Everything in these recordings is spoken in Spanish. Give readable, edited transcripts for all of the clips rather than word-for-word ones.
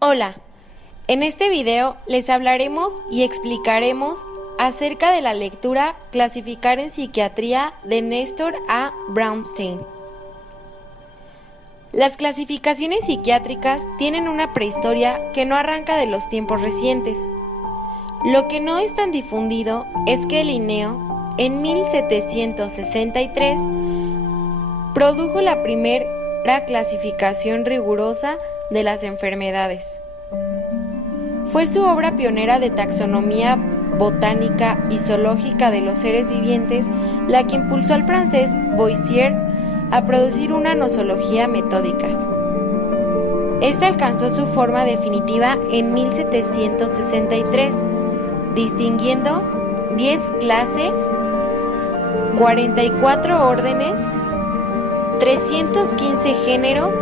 Hola, en este video les hablaremos y explicaremos acerca de la lectura Clasificar en Psiquiatría de Néstor A. Brownstein. Las clasificaciones psiquiátricas tienen una prehistoria que no arranca de los tiempos recientes. Lo que no es tan difundido es que Linneo, en 1763, produjo la primera clasificación rigurosa de las enfermedades. Fue su obra pionera de taxonomía botánica y zoológica de los seres vivientes la que impulsó al francés Boissier a producir una nosología metódica. Esta alcanzó su forma definitiva en 1763, distinguiendo 10 clases, 44 órdenes, 315 géneros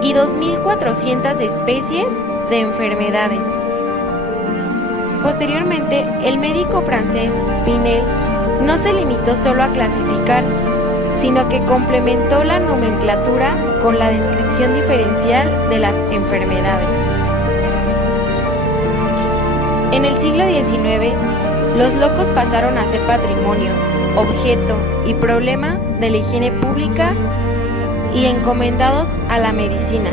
y 2.400 especies de enfermedades. Posteriormente, el médico francés Pinel no se limitó solo a clasificar, sino que complementó la nomenclatura con la descripción diferencial de las enfermedades. En el siglo XIX, los locos pasaron a ser patrimonio, objeto y problema de la higiene pública y encomendados a la medicina.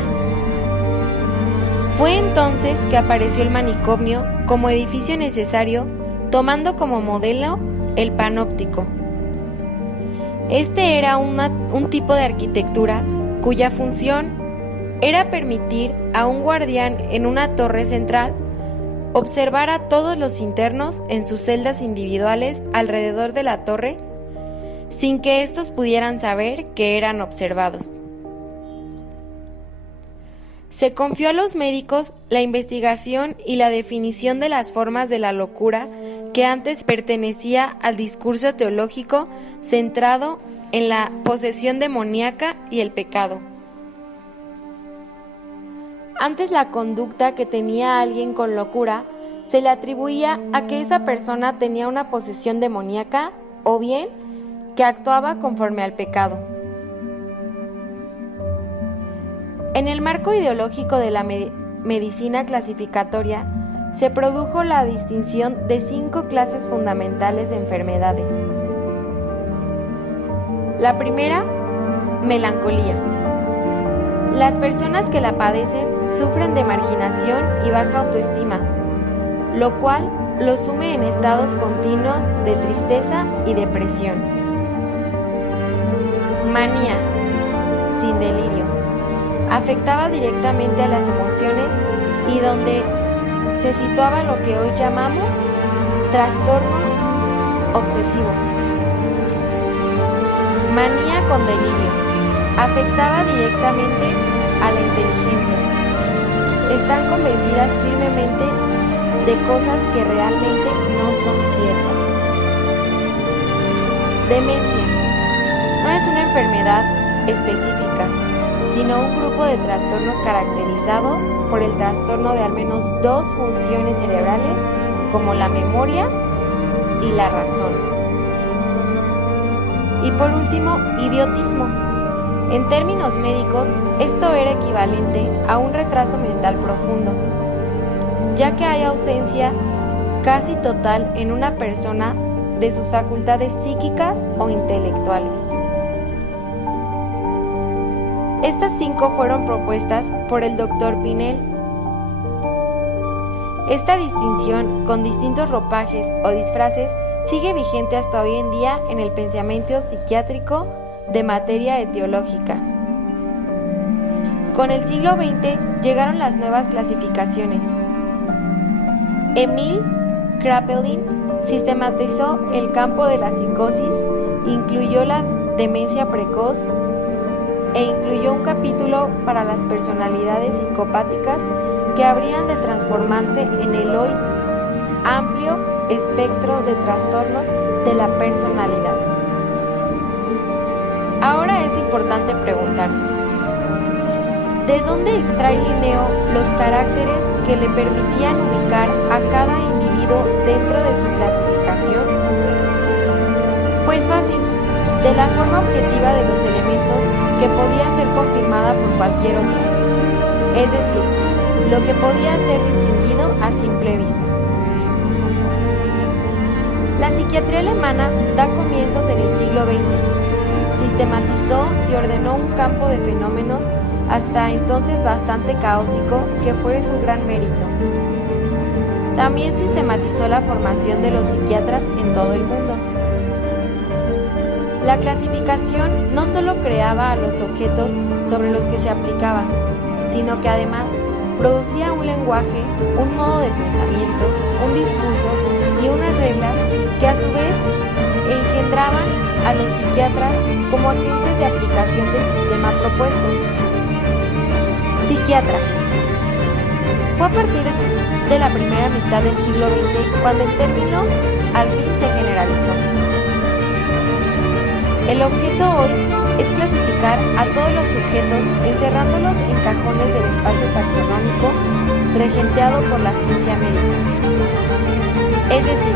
Fue entonces que apareció el manicomio como edificio necesario, tomando como modelo el panóptico. Este era un tipo de arquitectura cuya función era permitir a un guardián en una torre central observar a todos los internos en sus celdas individuales alrededor de la torre, sin que éstos pudieran saber que eran observados. Se confió a los médicos la investigación y la definición de las formas de la locura que antes pertenecía al discurso teológico centrado en la posesión demoníaca y el pecado. Antes la conducta que tenía alguien con locura se le atribuía a que esa persona tenía una posesión demoníaca o bien que actuaba conforme al pecado. En el marco ideológico de la medicina clasificatoria se produjo la distinción de 5 clases fundamentales de enfermedades. La primera, melancolía. Las personas que la padecen sufren de marginación y baja autoestima, lo cual los sume en estados continuos de tristeza y depresión. Manía, sin delirio, afectaba directamente a las emociones y donde se situaba lo que hoy llamamos trastorno obsesivo. Manía con delirio, afectaba directamente a la inteligencia. Están convencidas firmemente de cosas que realmente no son ciertas. Demencia no es una enfermedad específica, sino un grupo de trastornos caracterizados por el trastorno de al menos 2 funciones cerebrales como la memoria y la razón. Y por último, idiotismo. En términos médicos, esto era equivalente a un retraso mental profundo, ya que hay ausencia casi total en una persona de sus facultades psíquicas o intelectuales. Estas 5 fueron propuestas por el Dr. Pinel. Esta distinción con distintos ropajes o disfraces sigue vigente hasta hoy en día en el pensamiento psiquiátrico de materia etiológica. Con el siglo XX llegaron las nuevas clasificaciones. Emil Kraepelin sistematizó el campo de la psicosis, incluyó la demencia precoz e incluyó un capítulo para las personalidades psicopáticas que habrían de transformarse en el hoy amplio espectro de trastornos de la personalidad. Ahora es importante preguntarnos, ¿de dónde extrae Linneo los caracteres que le permitían ubicar a cada individuo dentro de su clasificación? Pues fácil, de la forma objetiva de los elementos que podían ser confirmada por cualquier otro, es decir, lo que podía ser distinguido a simple vista. La psiquiatría alemana da comienzos en el siglo XX. Sistematizó y ordenó un campo de fenómenos hasta entonces bastante caótico, que fue su gran mérito. También sistematizó la formación de los psiquiatras en todo el mundo. La clasificación no solo creaba a los objetos sobre los que se aplicaba, sino que además producía un lenguaje, un modo de pensamiento, un discurso y unas reglas que a su vez engendraban a los psiquiatras como agentes de aplicación del sistema propuesto. Psiquiatra. Fue a partir de la primera mitad del siglo XX cuando el término al fin se generalizó. El objeto hoy es clasificar a todos los sujetos encerrándolos en cajones del espacio taxonómico regenteado por la ciencia médica. Es decir,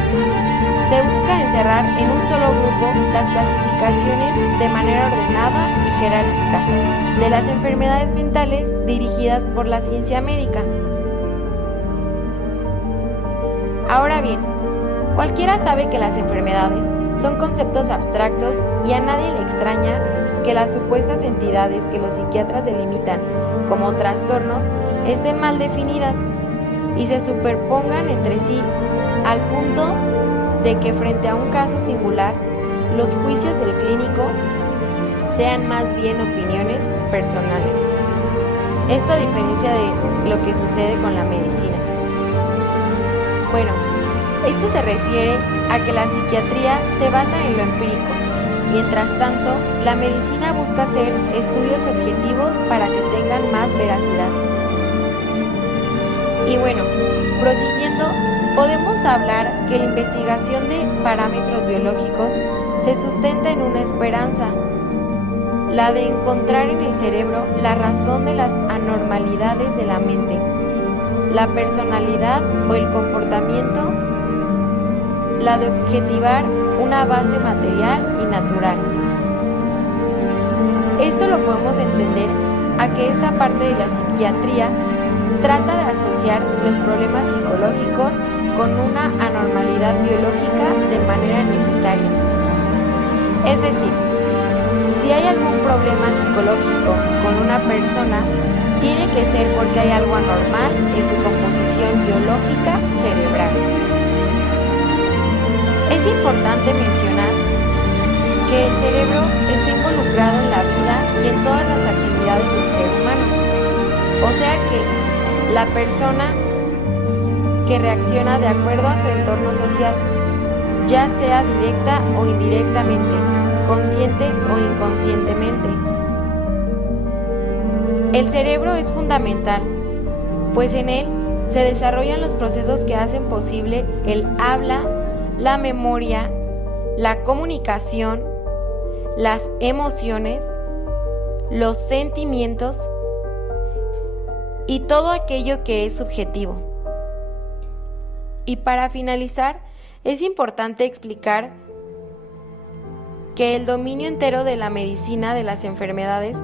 se busca encerrar en un solo grupo las clasificaciones de manera ordenada y jerárquica de las enfermedades mentales dirigidas por la ciencia médica. Ahora bien, cualquiera sabe que las enfermedades son conceptos abstractos y a nadie le extraña que las supuestas entidades que los psiquiatras delimitan como trastornos estén mal definidas y se superpongan entre sí al punto de que frente a un caso singular los juicios del clínico sean más bien opiniones personales. Esto a diferencia de lo que sucede con la medicina. Bueno, esto se refiere a que la psiquiatría se basa en lo empírico. Mientras tanto, la medicina busca hacer estudios objetivos para que tengan más veracidad. Y bueno, prosiguiendo, podemos hablar que la investigación de parámetros biológicos se sustenta en una esperanza, la de encontrar en el cerebro la razón de las anormalidades de la mente, la personalidad o el comportamiento, la de objetivar una base material y natural. Esto lo podemos entender a que esta parte de la psiquiatría trata de asociar los problemas psicológicos con una anormalidad biológica de manera necesaria. Es decir, si hay algún problema psicológico con una persona, tiene que ser porque hay algo anormal en su composición biológica cerebral. Es importante mencionar que el cerebro está involucrado en la vida y en todas las actividades del ser humano. O sea que la persona que reacciona de acuerdo a su entorno social, ya sea directa o indirectamente, consciente o inconscientemente. El cerebro es fundamental, pues en él se desarrollan los procesos que hacen posible el habla, la memoria, la comunicación, las emociones, los sentimientos y todo aquello que es subjetivo. Y para finalizar, es importante explicar que el dominio entero de la medicina de las enfermedades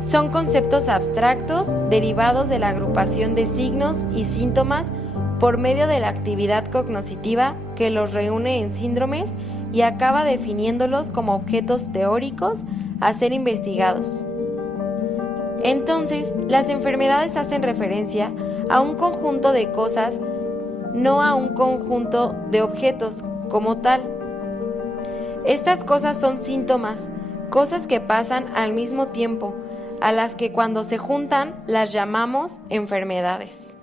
son conceptos abstractos derivados de la agrupación de signos y síntomas por medio de la actividad cognitiva que los reúne en síndromes y acaba definiéndolos como objetos teóricos a ser investigados. Entonces, las enfermedades hacen referencia a un conjunto de cosas, no a un conjunto de objetos como tal. Estas cosas son síntomas, cosas que pasan al mismo tiempo, a las que cuando se juntan las llamamos enfermedades.